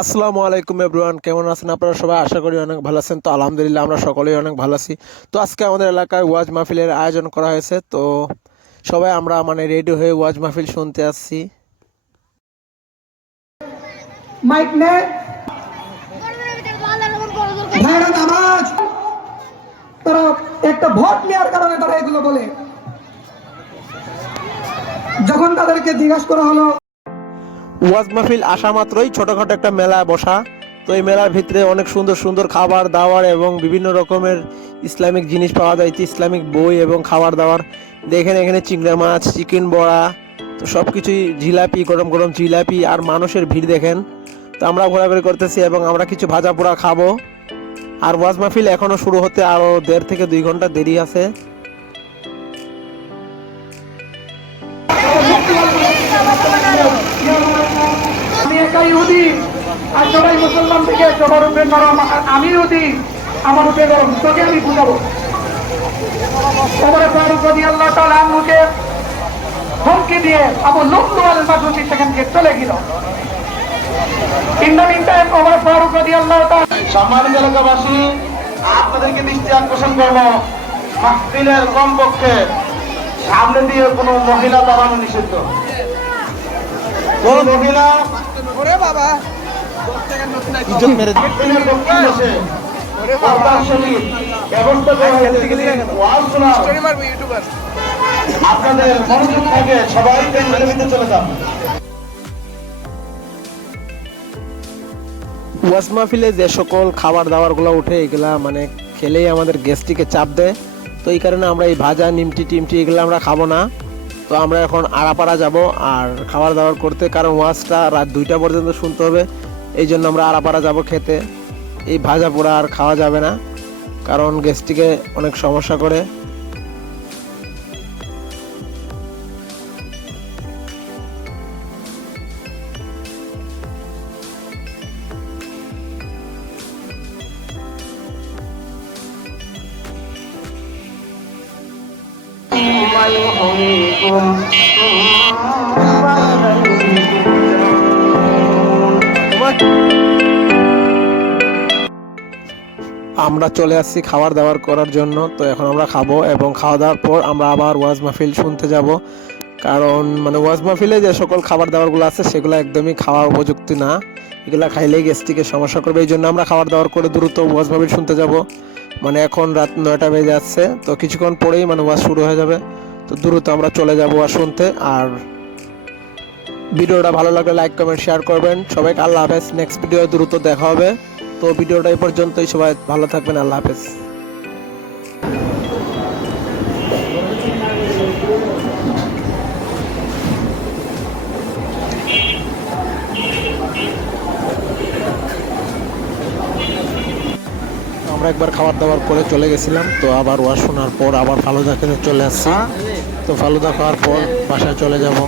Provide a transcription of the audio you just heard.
আসসালামু আলাইকুম এভরিওয়ান, কেমন আছেন আপনারা সবাই? আশা করি অনেক ভালো আছেন। তো আলহামদুলিল্লাহ আমরা সকলেই অনেক ভালো আছি। তো আজকে আমাদের এলাকায় ওয়াজ মাহফিলের আয়োজন করা হয়েছে। তো সবাই আমরা রেডি হয়ে ওয়াজ মাহফিল শুনতে আসছি। মাইক নে ভাইরা নামাজ তারা একটা ভোট নেওয়ার কারণে তারা এগুলো বলে। যখন তাদেরকে জিজ্ঞাসা করা হলো, ওয়াজ মাহফিল আসা মাত্রই ছোটখাটো একটা মেলা বসা। তো এই মেলার ভিতরে অনেক সুন্দর সুন্দর খাবার দাবার এবং বিভিন্ন রকমের ইসলামিক জিনিস পাওয়া যায়, ইসলামিক বই এবং খাবার দাবার দেখেন। এখানে চিংড়া মাছ, চিকেন বড়া, তো সব কিছুই, জিলাপি, গরম গরম জিলাপি, আর মানুষের ভিড় দেখেন। তো আমরা ঘোরাঘুরি করতেছি এবং আমরা কিছু ভাজা পোড়া খাবো। আর ওয়াজ মাহফিল এখনও শুরু হতে আরও 1.5 থেকে 2 ঘন্টা দেরি আছে। আমি একা ইহুদি আর সবাই মুসলমান থেকে সবার উপরে নরম, আমি ইহুদি আমার উপরে গরম, তোকে আমি বুঝাবো। ওমর ফারুক রাদিয়াল্লাহু তাআলা আনহুকে হুমকি দিয়ে আবু লুলু আল মাজুসি সেখান থেকে চলে গেল। In the meantime Omar Farooq রাদিয়াল্লাহু তাআলা, সম্মানিত এলাকাবাসী, আপনাদেরকে দৃষ্টি আকর্ষণ করব, মাহফিলের কমপক্ষে সামনে দিয়ে কোনো মহিলা দাঁড়ানো নিষিদ্ধ। কোন মহিলা মাহফিলের দক্ষিণ পাশে পর্দার সহিত ব্যবস্থা করা হয়েছে ওয়াজ শোনার। আপনাদের মনোযোগ থাকে, সবাই কেন্দ্রবিন্দুতে চলে যান। ওয়াজ মাহফিলে যে সকল খাবার দাবারগুলো উঠে, এগুলা খেলেই আমাদের গ্যাস্ট্রিকে চাপ দেয়। তো এই কারণে আমরা এই ভাজা নিমটি টিমটি এগুলো আমরা খাবো না। তো আমরা এখন আড়াপাড়া যাব আর খাবার দাবার করতে, কারণ ওয়াজটা রাত 2টা পর্যন্ত শুনতে হবে। এই জন্য আমরা আড়াপাড়া যাব খেতে। এই ভাজা পোড়া আর খাওয়া যাবে না, কারণ গ্যাস্ট্রিকে অনেক সমস্যা করে। আমরা চলে আসছি খাবার দাবার করার জন্য। তো এখন আমরা খাবো এবং খাওয়া দাওয়ার পর আমরা আবার ওয়াজ মাহফিল শুনতে যাব। কারণ ওয়াজ মাহফিলে যে সকল খাবার দাবারগুলো আছে সেগুলো একদমই খাওয়ার উপযুক্ত না, এগুলো খাইলেই গ্যাস্ট্রিকের সমস্যা করবে। এই জন্য আমরা খাবার দাবার করে দ্রুত ওয়াজ মাহফিল শুনতে যাব। এখন রাত 9টা বেজে যাচ্ছে, তো কিছুক্ষণ পরেই ওয়াজ শুরু হয়ে যাবে। তো দ্রুত আমরা চলে যাব ওয়াজ শুনতে। আর ভিডিওটা ভালো লাগলে লাইক কমেন্ট শেয়ার করবেন। সবাইকে আল্লাহ হাফেজ, নেক্সট ভিডিও দ্রুত দেখা হবে। তো ভিডিওটা এই পর্যন্তই, সবাই ভালো থাকবেন, আল্লাহ হাফেজ। আমরা একবার খাবার দাবার করে চলে গেছিলাম, তো আবার ওয়াজ শোনার পর আবার ফালুদা খেতে চলে আসছি। তো ফালুদা খাওয়ার পর বাসায় চলে যাব।